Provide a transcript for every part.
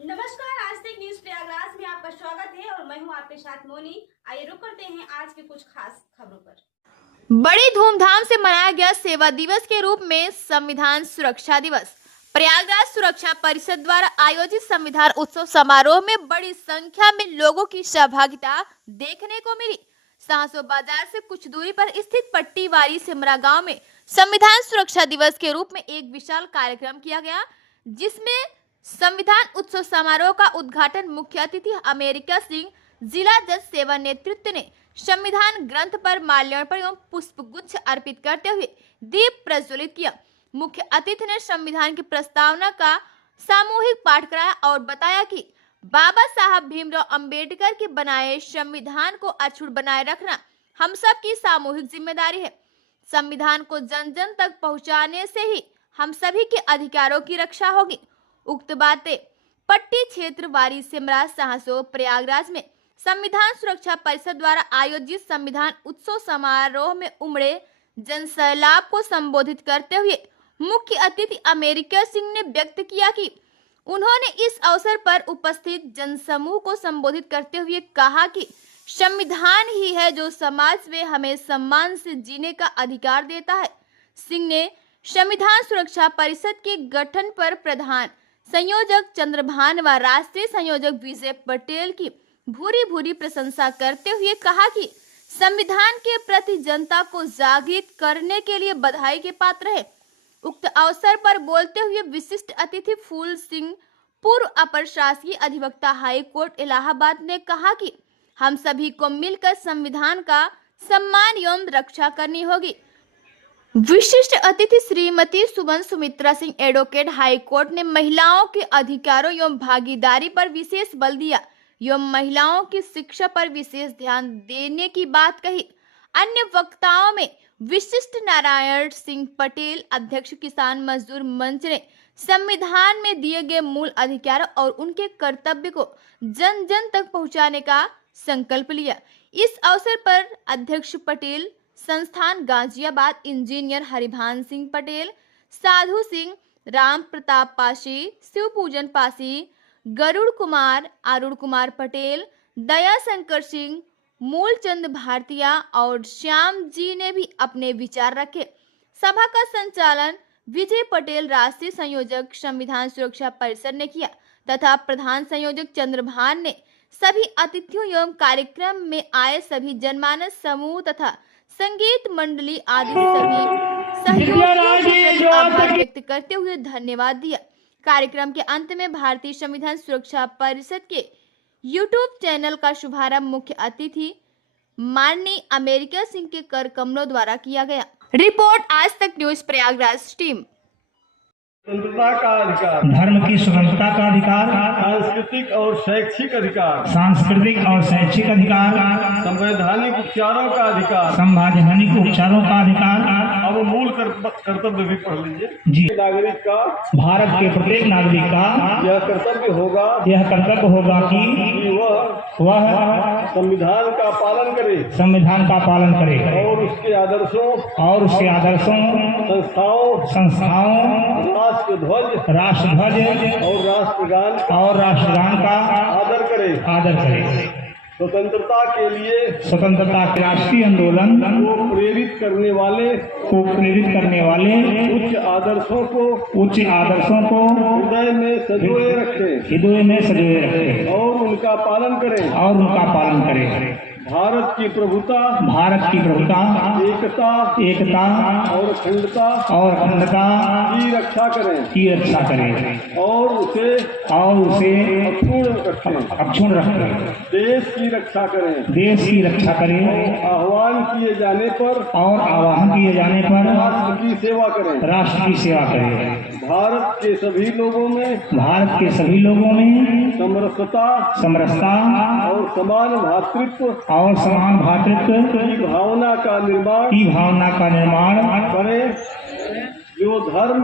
नमस्कार, आज तक न्यूज प्रयागराज में आपका स्वागत है और मैं हूं आपके साथ मोनी। आइए रुक करते हैं आज के कुछ खास खबरों पर। बड़ी धूमधाम से मनाया गया सेवा दिवस के रूप में संविधान सुरक्षा दिवस। प्रयागराज सुरक्षा परिषद द्वारा आयोजित संविधान उत्सव समारोह में बड़ी संख्या में लोगों की सहभागिता देखने को मिली। साहसो बाजार से कुछ दूरी पर स्थित पट्टीवारी सिमरा गांव में संविधान सुरक्षा दिवस के रूप में एक विशाल कार्यक्रम किया गया, जिसमें संविधान उत्सव समारोह का उद्घाटन मुख्य अतिथि अमेरिका सिंह, जिला जज सेवा नेतृत्व ने संविधान ग्रंथ पर माल्यार्पण एवं पुष्प गुच्छ अर्पित करते हुए दीप प्रज्वलित किया। मुख्य अतिथि ने संविधान की प्रस्तावना का सामूहिक पाठ कराया और बताया कि बाबा साहब भीमराव अंबेडकर के बनाए संविधान को अक्षुण्ण बनाए रखना हम सब की सामूहिक जिम्मेदारी है। संविधान को जन जन तक पहुंचाने से ही हम सभी के अधिकारों की रक्षा होगी। उक्त बातें पट्टी क्षेत्र वारी सिमरा साहसो प्रयागराज में संविधान सुरक्षा परिषद द्वारा आयोजित संविधान उत्सव समारोह में उमड़े जनसैलाब को संबोधित करते हुए मुख्य अतिथि अमेरिका सिंह ने व्यक्त किया कि उन्होंने इस अवसर पर उपस्थित जनसमूह को संबोधित करते हुए कहा कि संविधान ही है जो समाज में हमें सम्मान से जीने का अधिकार देता है। सिंह ने संविधान सुरक्षा परिषद के गठन पर प्रधान संयोजक चंद्रभान व राष्ट्रीय संयोजक विजय पटेल की भूरी भूरी प्रशंसा करते हुए कहा कि संविधान के प्रति जनता को जागृत करने के लिए बधाई के पात्र है। उक्त अवसर पर बोलते हुए विशिष्ट अतिथि फूल सिंह, पूर्व अपर शासकीय अधिवक्ता हाई कोर्ट इलाहाबाद ने कहा कि हम सभी को मिलकर संविधान का सम्मान एवं रक्षा करनी होगी। विशिष्ट अतिथि Shrimati Suman Sumitra Singh, advocate, high court ने महिलाओं के अधिकारों एवं भागीदारी पर विशेष बल दिया एवं महिलाओं की शिक्षा पर विशेष ध्यान देने की बात कही। अन्य वक्ताओं में विशिष्ट नारायण सिंह पटेल, अध्यक्ष किसान मजदूर मंच ने संविधान में दिए गए मूल अधिकार और उनके कर्तव्य को जन जन तक पहुंचाने का संकल्प लिया। इस अवसर पर अध्यक्ष पटेल, संस्थान गाजियाबाद, इंजीनियर हरिभान सिंह पटेल, साधु सिंह, राम प्रताप पासी, शिव पूजन पासी, गरुड़ कुमार, अरुण कुमार पटेल, दया शंकर सिंह, मूलचंद भारतीया और श्याम जी ने भी अपने विचार रखे। सभा का संचालन विजय पटेल, राष्ट्रीय संयोजक संविधान सुरक्षा परिषद ने किया तथा प्रधान संयोजक चंद्रभान ने सभी अतिथियों एवं कार्यक्रम में आए सभी जनमानस समूह तथा संगीत मंडली आदि सभी सहयोगियों के प्रति आभार व्यक्त करते हुए धन्यवाद दिया। कार्यक्रम के अंत में भारतीय संविधान सुरक्षा परिषद के यूट्यूब चैनल का शुभारंभ मुख्य अतिथि माननीय अमेरिका सिंह के कर कमलों द्वारा किया गया। रिपोर्ट आज तक न्यूज प्रयागराज टीम। स्वतंत्रता का अधिकार, धर्म की स्वतंत्रता का अधिकार, सांस्कृतिक और शैक्षिक अधिकार, सांस्कृतिक और शैक्षिक अधिकार, संवैधानिक उपचारों का अधिकार, संवैधानिक उपचारों का अधिकार। अब मूल कर्तव्य भी पढ़ लीजिए जी। नागरिक का, भारत के प्रत्येक नागरिक का यह कर्तव्य होगा कि वह संविधान का पालन करे, संविधान का पालन करे और उसके आदर्शों, संस्थाओं, राष्ट्रध्वज और राष्ट्रगान का आदर करे। स्वतंत्रता के लिए स्वतंत्रता के राष्ट्रीय आंदोलन को प्रेरित करने वाले उच्च आदर्शों को हृदय में संजोए रखें और उनका पालन करें। भारत की प्रभुता, एकता और अखंडता की रक्षा करें और उसे अक्षुण्ण रखें। देश की रक्षा करें। आह्वान किए जाने पर राष्ट्र की सेवा करें। भारत के सभी लोगों में समरसता और समान भातृत्व की भावना का निर्माण करें। जो धर्म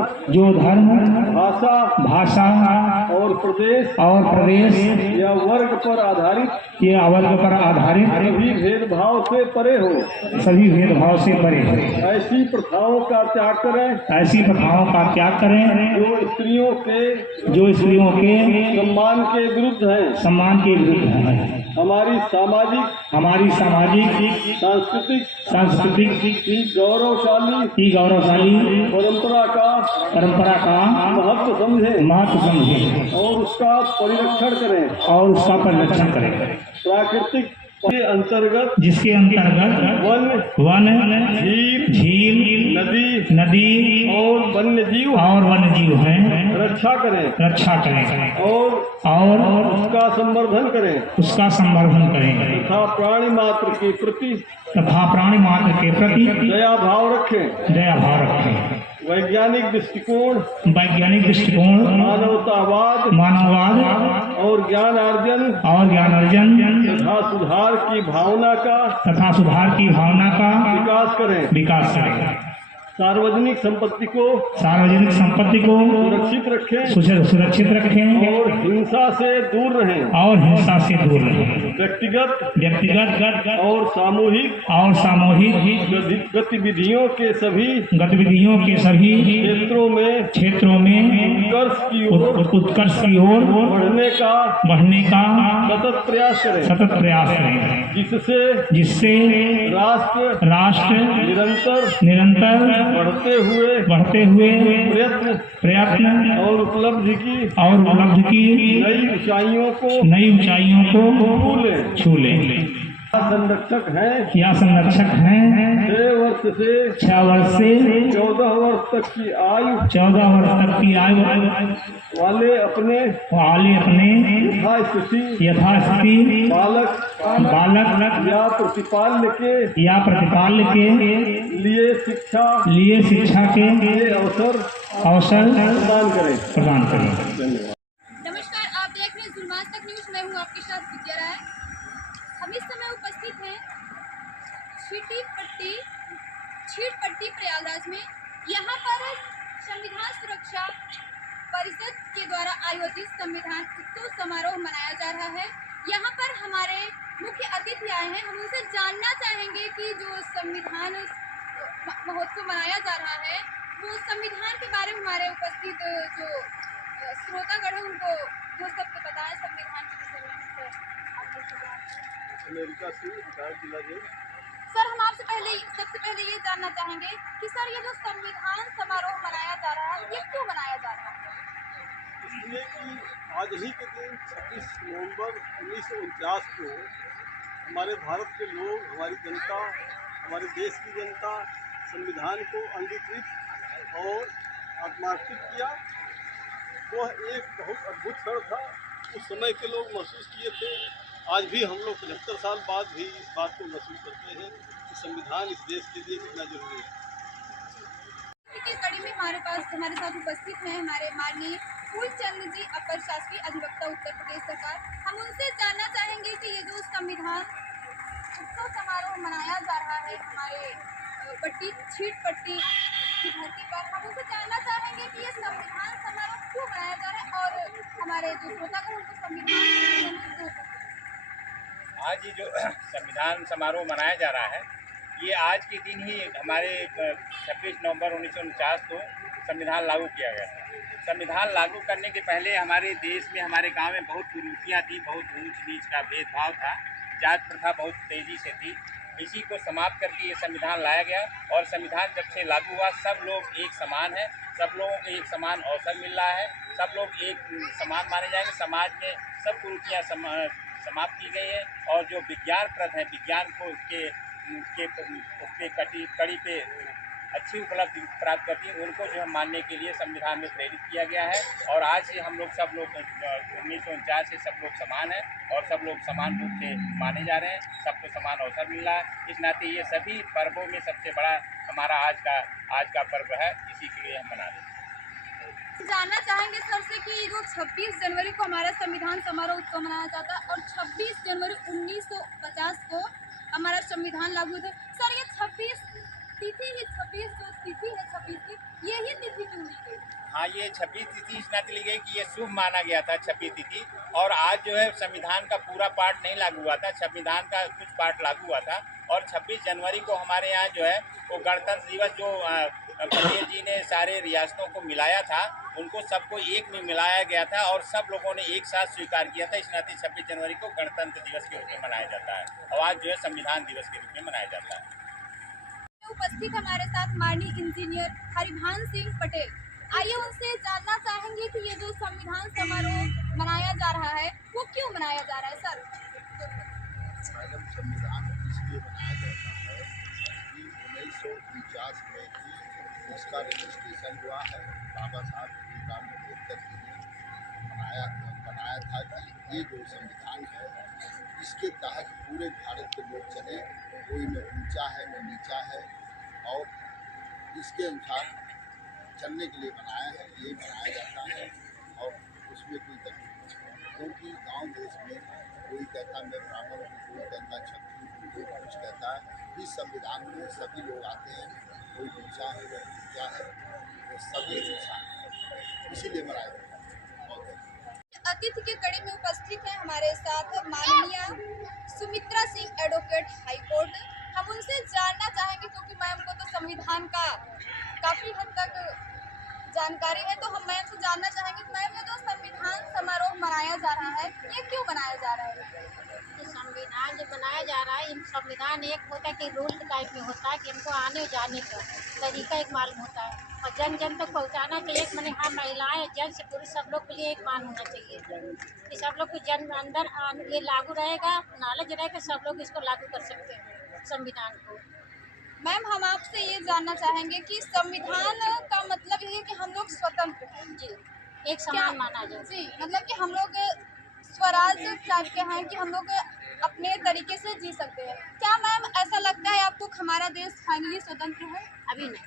भाषा और प्रदेश या वर्ग पर आधारित सभी भेदभाव से परे हो, ऐसी प्रथाओं का त्याग करें जो स्त्रियों के सम्मान के विरुद्ध है। हमारी सामाजिक सांस्कृतिक की गौरवशाली परंपरा का महत्व समझें और उसका परिरक्षण करें। प्राकृतिक के अंतर्गत जिसके अंतर्गत वन झील नदी और वन्य जीव हैं, रक्षा करें और उसका संवर्धन करें तथा प्राणी मात्र के प्रति दया भाव रखें। वैज्ञानिक दृष्टिकोण मानववाद और ज्ञान अर्जन तथा सुधार की भावना का विकास करें। सार्वजनिक संपत्ति को सुरक्षित रखें और हिंसा से दूर रहें। व्यक्तिगत और सामूहिक गतिविधियों के सभी क्षेत्रों में उत्कर्ष की ओर बढ़ने का सतत प्रयास करें, जिससे राष्ट्र निरंतर बढ़ते हुए प्रयत्न और उपलब्धि की नई ऊंचाइयों को छू ले। संरक्षक हैं 6 वर्ष से 14 वर्ष तक की आयु वाले अपने यथास्थिति बालक या प्रतिपाल्य के लिए शिक्षा के अवसर प्रदान करें। नमस्कार, आप देख रहे हैं जुल्मास तक न्यूज। मैं हूँ आपके साथ विद्या राय। हम इस समय उपस्थित हैं छीटपट्टी प्रयागराज में। यहाँ पर संविधान सुरक्षा परिषद के द्वारा आयोजित संविधान उत्सव समारोह मनाया जा रहा है। यहाँ पर हमारे मुख्य अतिथि आए हैं। हम उनसे जानना चाहेंगे कि जो संविधान महोत्सव मनाया जा रहा है वो संविधान के बारे में हमारे उपस्थित जो श्रोतागण है उनको जो सबसे बताएं संविधान के विषय में। अमेरिका से जिला जेल। सर, हम आपसे सबसे पहले ये जानना चाहेंगे कि सर ये जो संविधान समारोह मनाया जा रहा है ये क्यों मनाया जा रहा है? इसलिए कि आज ही के दिन 26 नवंबर 1949 को हमारे भारत के लोग, हमारी जनता, हमारे देश की जनता संविधान को अंगीकृत और आत्मार्थित किया। वह एक बहुत अद्भुत क्षण था। उस समय के लोग महसूस किए थे। आज भी हम लोग 75 साल बाद भी इस बात को महसूस करते हैं कि संविधान इस देश के लिए कितना जरूरी है। इस कड़ी में हमारे साथ उपस्थित हैं हमारे माननीय फूलचंद जी, अपर शासकीय अधिवक्ता उत्तर प्रदेश सरकार। हम उनसे जानना चाहेंगे कि ये जो संविधान उत्सव समारोह मनाया जा रहा है हमारे छीटपट्टी की धरती पर, हम उनसे जानना चाहेंगे कि ये संविधान समारोह क्यों मनाया जा रहा है और हमारे जो श्रोतागण उनको संविधान। आज ये जो संविधान समारोह मनाया जा रहा है ये आज के दिन ही हमारे 26 नवंबर 1949 को संविधान लागू किया गया था। संविधान लागू करने के पहले हमारे देश में, हमारे गांव में बहुत कुरीतियाँ थी, बहुत ऊंच नीच का भेदभाव था, जात प्रथा बहुत तेज़ी से थी। इसी को समाप्त करके ये संविधान लाया गया और संविधान जब से लागू हुआ सब लोग एक समान हैं, सब लोगों को एक समान अवसर मिल रहा है, सब लोग एक समान माने जाएंगे। समाज में सब कुरीतियाँ समाप्त की गई है और जो विज्ञान प्रद है, विज्ञान को उसके कड़ी पे अच्छी उपलब्धि प्राप्त करती है, उनको जो है मानने के लिए संविधान में प्रेरित किया गया है। और आज से हम लोग सब लोग 1949 से सब लोग समान हैं और सब लोग समान रूप से माने जा रहे हैं, सबको समान अवसर मिल रहा है। इस नाते ये सभी पर्वों में सबसे बड़ा हमारा आज का पर्व है, इसी के लिए हम मना रहे हैं। जानना चाहेंगे सर से कि जो 26 जनवरी को हमारा संविधान समारोह उत्सव मनाया जाता है और 26 जनवरी 1950 को हमारा संविधान लागू था। सर ये 26 तिथि ही 26 जो तिथि है 26 की, यही तिथि क्यों ली गई? हाँ, ये 26 तिथि इस नाते ली गई कि ये शुभ माना गया था 26 तिथि, और आज जो है संविधान का पूरा पार्ट नहीं लागू हुआ था, संविधान का कुछ पार्ट लागू हुआ था, और 26 जनवरी को हमारे यहाँ जो है वो गणतंत्र दिवस जो पटेल जी ने सारे रियासतों को मिलाया था, उनको सबको एक में मिलाया गया था और सब लोगों ने एक साथ स्वीकार किया था। इस नाते 26 जनवरी को गणतंत्र दिवस के रूप में मनाया जाता है और आज जो है संविधान दिवस के रूप में मनाया जाता है। उपस्थित हमारे साथ माननीय इंजीनियर हरिभान सिंह पटेल, आइए उनसे जानना चाहेंगे कि ये जो संविधान समारोह मनाया जा रहा है वो क्यों मनाया जा रहा है सर? मैडम, संविधान इसलिए बनाया जाता है कि 1949 में ही इसका रजिस्ट्रेशन हुआ है। बाबा साहब भीमराव अम्बेडकर जी ने बनाया था कि ये जो संविधान है इसके तहत पूरे भारत के लोग चले, कोई न ऊंचा है न नीचा है, और इसके अनुसार चलने के लिए बनाया है, ये बनाया जाता है। और उसमें कोई तकलीफ नहीं है, क्योंकि गांव देश में कोई कहता मैं ब्राह्मण हूँ, कोई कहता क्षत्रिय हूँ, कोई कुछ कहता है। इस संविधान में सभी लोग आते हैं, कोई ऊंचा है कोई नीचा है, वो सभी इंसान है, इसीलिए बनाया जाता है। अतिथि के कड़ी में उपस्थित हैं हमारे साथ माननीय Sumitra Singh, advocate high court. हम उनसे जानना चाहेंगे क्योंकि मैम को तो संविधान का काफी हद तक जानकारी है, तो हम मैम से जानना चाहेंगे कि मैम ये जो संविधान समारोह मनाया जा रहा है ये क्यों मनाया जा रहा है? संविधान जो बनाया जा रहा है, इन संविधान एक होता है कि रूल टाइप में होता है कि हमको आने और जाने का तरीका एक मालूम होता है और जन जन तक पहुंचाना चाहिए। एक मैंने हाँ महिलाएं जन से पुरुष सब लोग के लिए एक मान होना चाहिए कि सब लोग को जन अंदर ये लागू रहेगा, नॉलेज रहेगा, सब लोग इसको लागू कर सकते हैं संविधान को। मैम हम आपसे ये जानना चाहेंगे कि संविधान का मतलब ये है कि हम लोग स्वतंत्र हैं जी, एक समान माना जाए। जी, मतलब कि हम लोग स्वराज टाइप के हैं कि हम लोग अपने तरीके से जी सकते हैं। क्या मैम ऐसा लगता है आपको कि हमारा देश फाइनली स्वतंत्र है? अभी नहीं,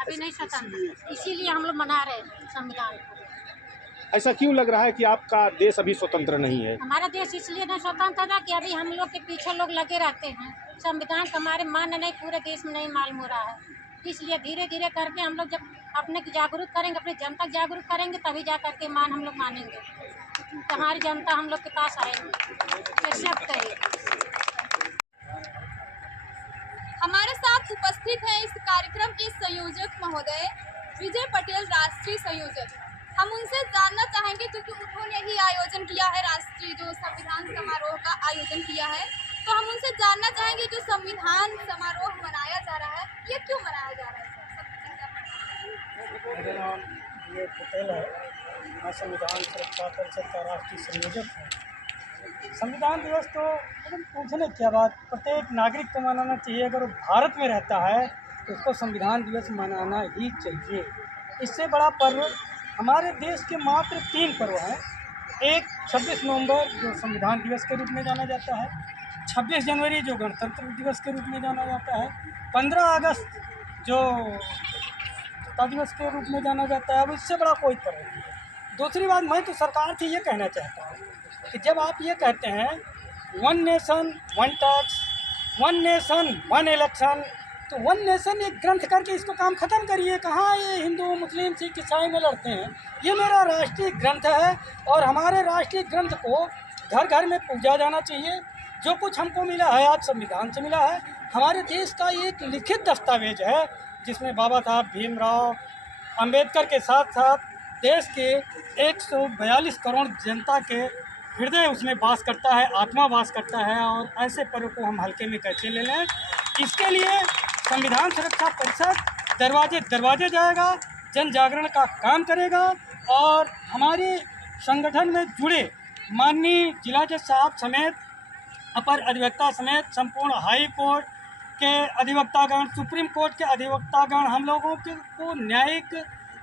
अभी नहीं स्वतंत्र, इसीलिए हम लोग मना रहे हैं संविधान को। ऐसा क्यों लग रहा है कि आपका देश अभी स्वतंत्र नहीं है? हमारा देश इसलिए नहीं स्वतंत्र था कि अभी हम लोग के पीछे लोग लगे रहते हैं, संविधान हमारे मान नहीं पूरे देश में नहीं मालूम हो रहा है, इसलिए धीरे धीरे करके हम लोग जब अपने को जागरूक करेंगे, अपनी जनता जागरूक करेंगे, तभी जा करके मान हम लोग मानेंगे, तो हमारी जनता हम लोग के पास आएगी, एक्सेप्ट करेगी। हमारे साथ उपस्थित हैं इस कार्यक्रम के संयोजक महोदय विजय पटेल, राष्ट्रीय संयोजक। हम उनसे जानना चाहेंगे क्योंकि उन्होंने ही आयोजन किया है, राष्ट्रीय जो संविधान समारोह का आयोजन किया है, तो हम उनसे जानना चाहेंगे जो संविधान समारोह मनाया जा रहा है ये क्यों मनाया जा रहा है? मेरा नाम विजय पटेल है, मैं संविधान सुरक्षा परिषद का राष्ट्रीय संयोजक हूँ। संविधान दिवस तो पूछने क्या बात, प्रत्येक नागरिक को मनाना चाहिए। अगर वो भारत में रहता है तो उसको संविधान दिवस मनाना ही चाहिए। इससे बड़ा पर्व हमारे देश के मात्र 3 पर्व हैं। एक 26 नवंबर जो संविधान दिवस के रूप में जाना जाता है, 26 जनवरी जो गणतंत्र दिवस के रूप में जाना जाता है, 15 अगस्त जो स्वतंत्रता दिवस के रूप में जाना जाता है। अब इससे बड़ा कोई पर्व नहीं है। दूसरी बात, मैं तो सरकार से ये कहना चाहता हूँ कि जब आप ये कहते हैं 1 नेशन 1 टैक्स, 1 नेशन 1 इलेक्शन, तो 1 नेशन एक ग्रंथ करके इसको काम ख़त्म करिए। कहाँ ये हिंदू मुस्लिम सिख ईसाई में लड़ते हैं? ये मेरा राष्ट्रीय ग्रंथ है और हमारे राष्ट्रीय ग्रंथ को घर घर में पूजा जाना चाहिए। जो कुछ हमको मिला है आज संविधान से मिला है, हमारे देश का एक लिखित दस्तावेज है जिसमें बाबा साहब भीमराव अंबेडकर के साथ साथ देश के 142 करोड़ जनता के हृदय उसमें वास करता है, आत्मा वास करता है। और ऐसे पर्व को हम हल्के में कैसे ले लें? इसके लिए संविधान सुरक्षा परिषद दरवाजे दरवाजे जाएगा, जन जागरण का काम करेगा और हमारे संगठन में जुड़े माननीय जिला जज साहब समेत, अपर अधिवक्ता समेत संपूर्ण हाई कोर्ट के अधिवक्तागण, सुप्रीम कोर्ट के अधिवक्तागण हम लोगों को न्यायिक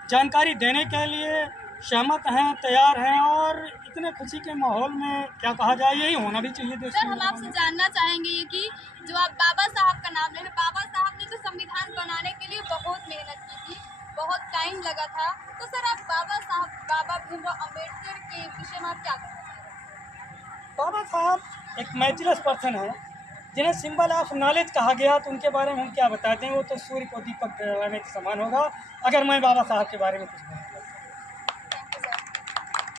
जानकारी देने के लिए सहमत हैं, तैयार हैं। और इतने खुशी के माहौल में क्या कहा जाए, यही होना भी चाहिए देश सर, में। हम आपसे जानना चाहेंगे ये कि जो आप बाबा साहब का नाम ले रहे हैं, बाबा साहब ने जो संविधान बनाने के लिए बहुत मेहनत की थी, बहुत टाइम लगा था, तो सर आप बाबा साहब, बाबा भीमराव अम्बेडकर के विषय में आप क्या कहना चाहेंगे? बाबा साहब एक मैचलेस पर्सन है। जिन्हें सिंबल ऑफ नॉलेज कहा गया, तो उनके बारे में हम क्या बताते हैं। वो तो सूर्य को दीपक जलाने के समान होगा अगर मैं बाबा साहब के बारे में कुछ बोलूँ।